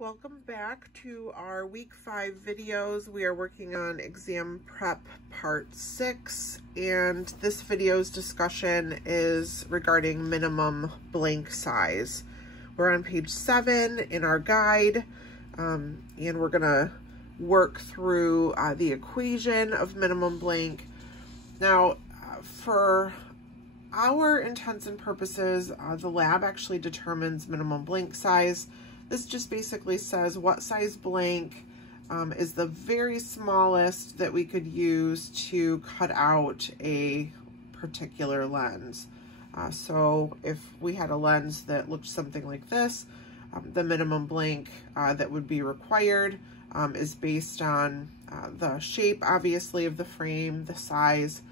Welcome back to our week 5 videos. We are working on exam prep part 6, and this video's discussion is regarding minimum blank size. We're on page 7 in our guide, and we're gonna work through the equation of minimum blank. Now, for our intents and purposes, the lab actually determines minimum blank size. This just basically says what size blank is the very smallest that we could use to cut out a particular lens. So if we had a lens that looked something like this, the minimum blank that would be required is based on the shape, obviously, of the frame, the size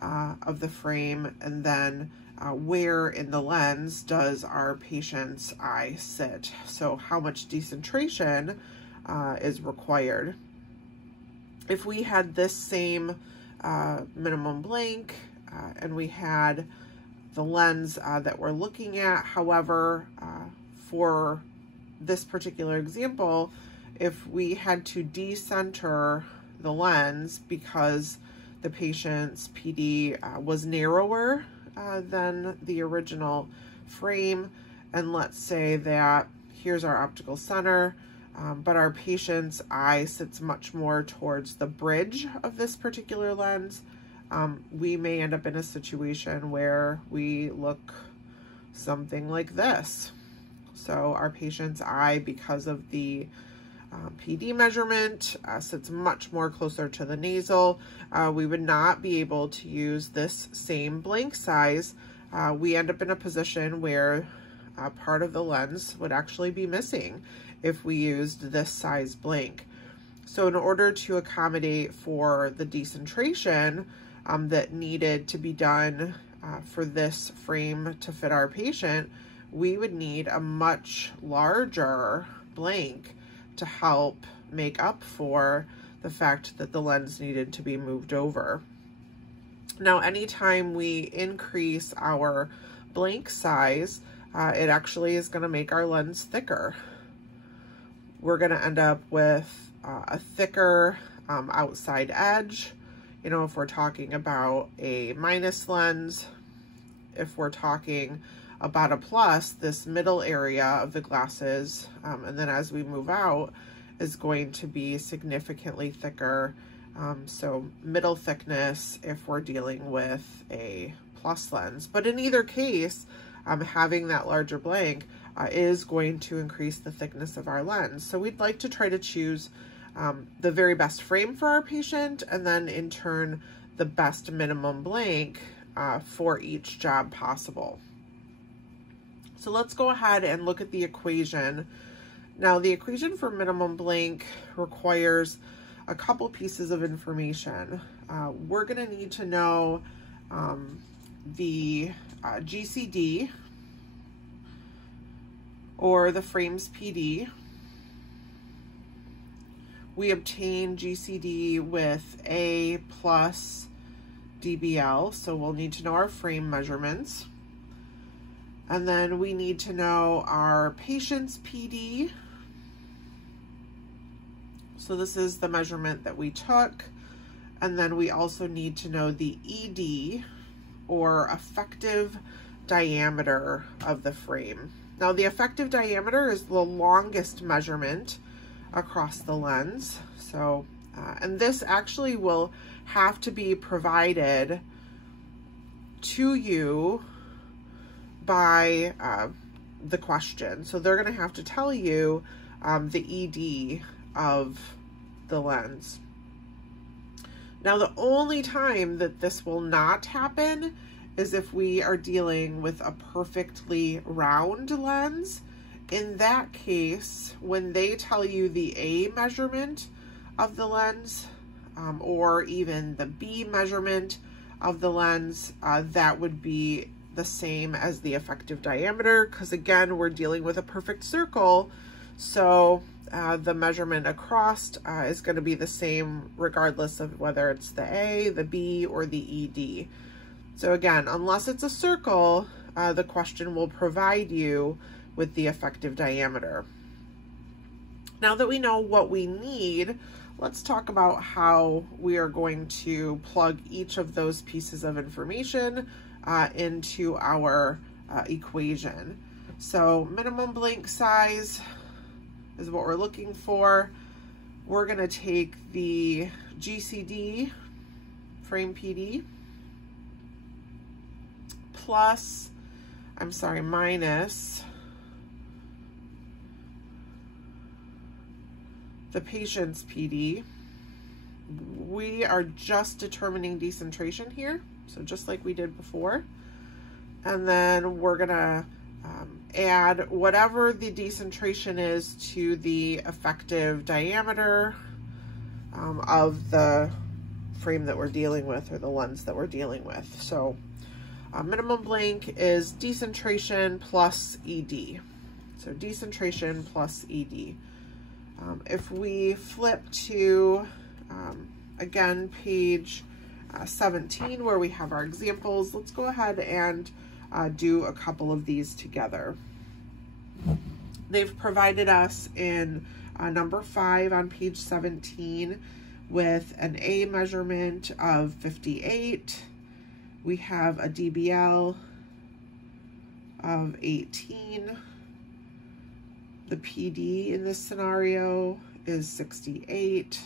of the frame, and then where in the lens does our patient's eye sit. So how much decentration is required. If we had this same minimum blank and we had the lens that we're looking at, however, for this particular example, if we had to decenter the lens because the patient's PD was narrower than the original frame, and let's say that here's our optical center, but our patient's eye sits much more towards the bridge of this particular lens, we may end up in a situation where we look something like this. So our patient's eye, because of the PD measurement, sits much more closer to the nasal. We would not be able to use this same blank size. We end up in a position where part of the lens would actually be missing if we used this size blank. So in order to accommodate for the decentration that needed to be done for this frame to fit our patient, we would need a much larger blank to help make up for the fact that the lens needed to be moved over. Now, anytime we increase our blank size, it actually is going to make our lens thicker. We're going to end up with a thicker outside edge. You know, if we're talking about a minus lens, if we're talking about a plus, this middle area of the glasses, and then as we move out, is going to be significantly thicker. So middle thickness if we're dealing with a plus lens. But in either case, having that larger blank is going to increase the thickness of our lens. So we'd like to try to choose the very best frame for our patient, and then in turn, the best minimum blank for each job possible. So let's go ahead and look at the equation. Now, the equation for minimum blank requires a couple pieces of information. We're going to need to know the GCD, or the frame's PD. We obtain GCD with A plus DBL, so we'll need to know our frame measurements. And then we need to know our patient's PD. So this is the measurement that we took. And then we also need to know the ED, or effective diameter of the frame. Now, the effective diameter is the longest measurement across the lens. So, and this actually will have to be provided to you by the question. So they're going to have to tell you the ED of the lens. Now, the only time that this will not happen is if we are dealing with a perfectly round lens. In that case, when they tell you the A measurement of the lens, or even the B measurement of the lens, that would be the same as the effective diameter, because again, we're dealing with a perfect circle. So the measurement across is going to be the same regardless of whether it's the A, the B, or the ED. So again, unless it's a circle, the question will provide you with the effective diameter. Now that we know what we need, let's talk about how we are going to plug each of those pieces of information into our equation. So minimum blank size is what we're looking for. We're going to take the GCD frame PD minus the patient's PD. We are just determining decentration here, so just like we did before. And then we're gonna add whatever the decentration is to the effective diameter of the frame that we're dealing with, or the lens that we're dealing with. So minimum blank is decentration plus ED. So decentration plus ED. If we flip to, again, page 17, where we have our examples, let's go ahead and do a couple of these together. They've provided us in number 5 on page 17 with an A measurement of 58. We have a DBL of 18. The PD in this scenario is 68,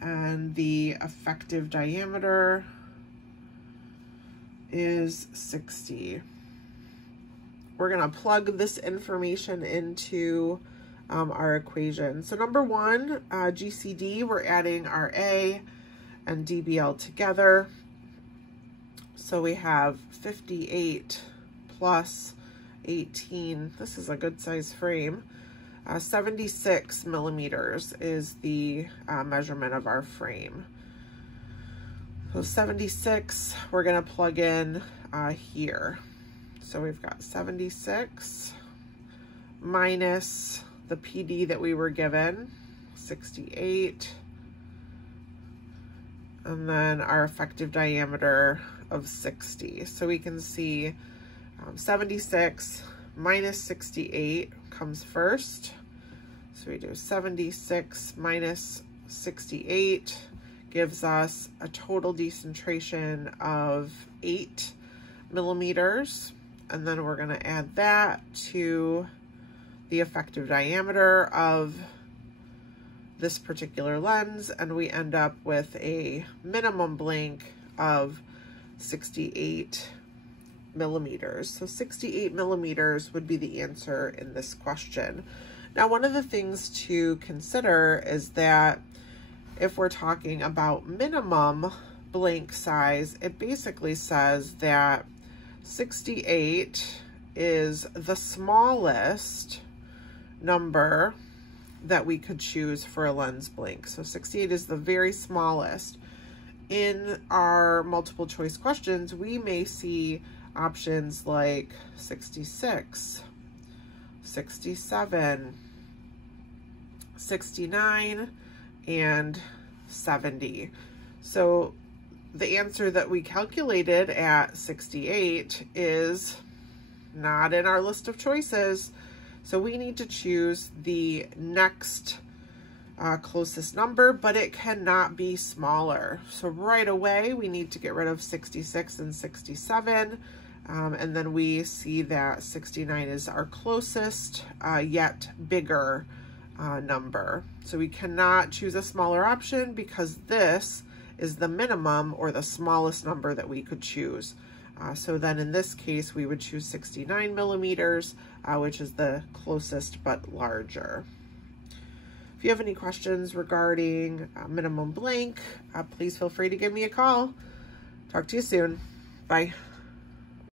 and the effective diameter is 60. We're going to plug this information into our equation. So number 1, GCD, we're adding our A and DBL together. So we have 58 plus 18. This is a good size frame. 76 millimeters is the measurement of our frame. So 76, we're going to plug in here. So we've got 76 minus the PD that we were given, 68, and then our effective diameter of 60. So we can see 76 minus 68 comes first. So we do 76 minus 68 gives us a total decentration of 8 millimeters. And then we're going to add that to the effective diameter of this particular lens, and we end up with a minimum blank of 68 millimeters. So 68 millimeters would be the answer in this question. Now, one of the things to consider is that if we're talking about minimum blank size, it basically says that 68 is the smallest number that we could choose for a lens blank. So 68 is the very smallest. In our multiple choice questions, we may see options like 66, 67, 69, and 70. So the answer that we calculated at 68 is not in our list of choices. So we need to choose the next closest number, but it cannot be smaller. So right away, we need to get rid of 66 and 67. And then we see that 69 is our closest, yet bigger number. So we cannot choose a smaller option because this is the minimum or the smallest number that we could choose. So then in this case, we would choose 69 millimeters, which is the closest but larger. If you have any questions regarding minimum blank, please feel free to give me a call. Talk to you soon. Bye.